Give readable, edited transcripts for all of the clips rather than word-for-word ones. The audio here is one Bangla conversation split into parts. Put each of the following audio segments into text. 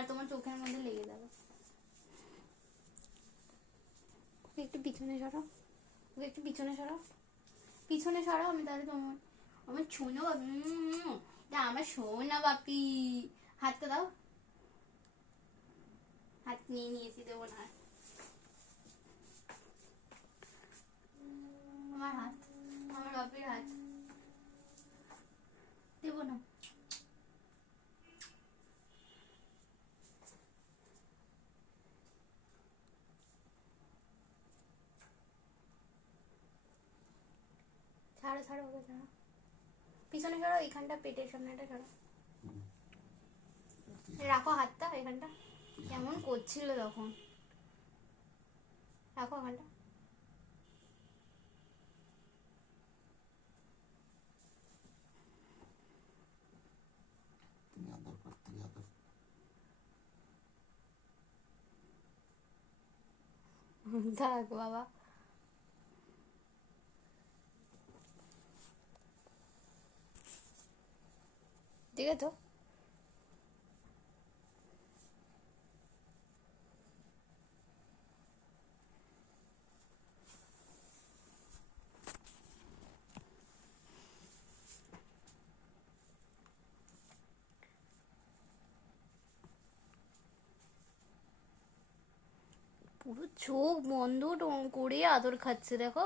আর তোমার চোখের মধ্যে লেগে যাবে। একটু পিছনে সরাও, একটু পিছনে সরাও, পিছনে সরাও। আমি তাহলে তোমার আমার শোনো আমার শোনা বাপি। হাতটা দাও, হাত নিয়ে নিয়েছি, দেবো না। আমার হাত, আমার বাপির হাত দেবো না। ছাড়ো ছাড়ো ওকে, ছাড়ো। পিছনে সরো, এইখানটা পেটের সামনেটা সরো। রাখো হাতটা এখানটা। কেমন করছিল তখন, রাখো এখানটা। থাক বাবা। ঠিক আছে তো? পুরো চোখ বন্ধ করে আদর খাচ্ছে দেখো।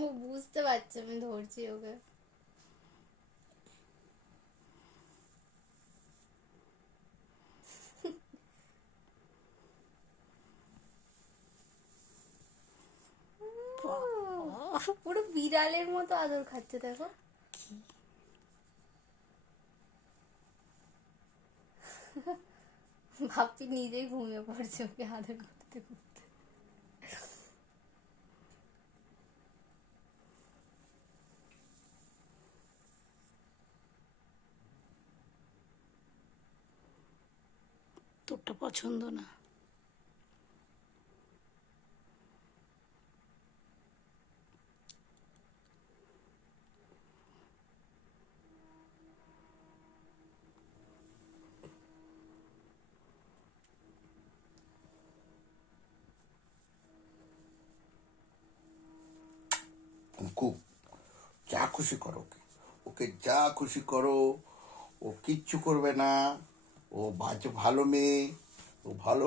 ও বুঝতে পারছে আমি ধরছি ওকে। পুরো বিড়ালের মতো আদর খাচ্ছে দেখো। ভাবছি নিজেই ঘুমিয়ে পড়ছে ওকে আদর করতে করতে। তোরটা পছন্দ না। যা খুশি করো ওকে, ওকে যা খুশি করো, ও কিচ্ছু করবে না। ও ভালো মেয়ে, ও ভালো।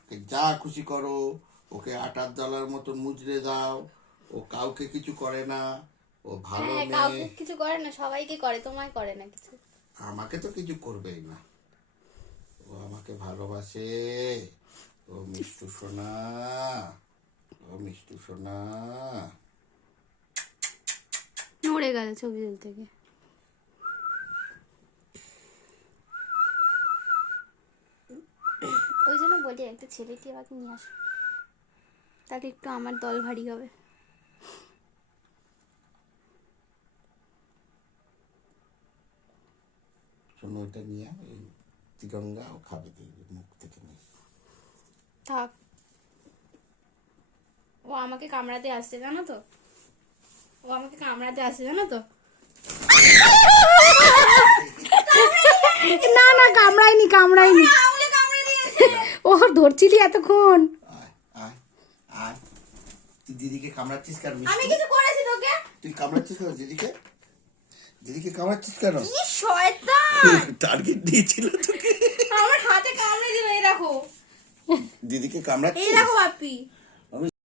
ওকে যা খুশি করো, ওকে আটার দালার মতন মুজড়ে দাও। ও কাউকে কিছু করে না, ও ভালো মেয়ে। কাউকে কিছু করে না, সবাইকে করে, তোমায় করে না কিছু। আমাকে তো কিছু করবেই না। ও আমাকে ভালোবাসে। ও মিষ্টু সোনা, ও মিষ্টু সোনা। নড়ে গেল ছবি তুলতে গিয়ে। ওই জন্য বলি একটা ছেলেটি আমাকে নিয়ে আসো, তাহলে একটু আমার দল ভারী হবে। শোনো, ওটা নিয়ে এই তিরঙ্গা ও খাবে দেখবে মুখ থেকে নিয়ে। থাক, ও আমাকে কামড়াতে আসছে জানো তো, ও আমাকে কামড়াতে আসছে জানো তো। না না, কামড়াইনি কামড়াইনি। ও ধরছিলি এতক্ষণ। তুই দিদিকে কামড়াচ্ছিস কেন? আমি কিছু করেছি তোকে? তুই কামড়াচ্ছিস কেন দিদিকে? দিদিকে কামড়াচ্ছিস কেন? কি শয়তান! টার্গেট দিয়েছিল তোকে। আমার হাতে কামড়ে দিল, এই দেখো। দিদিকে কামড়াচ্ছিস? এই দেখো বাপি।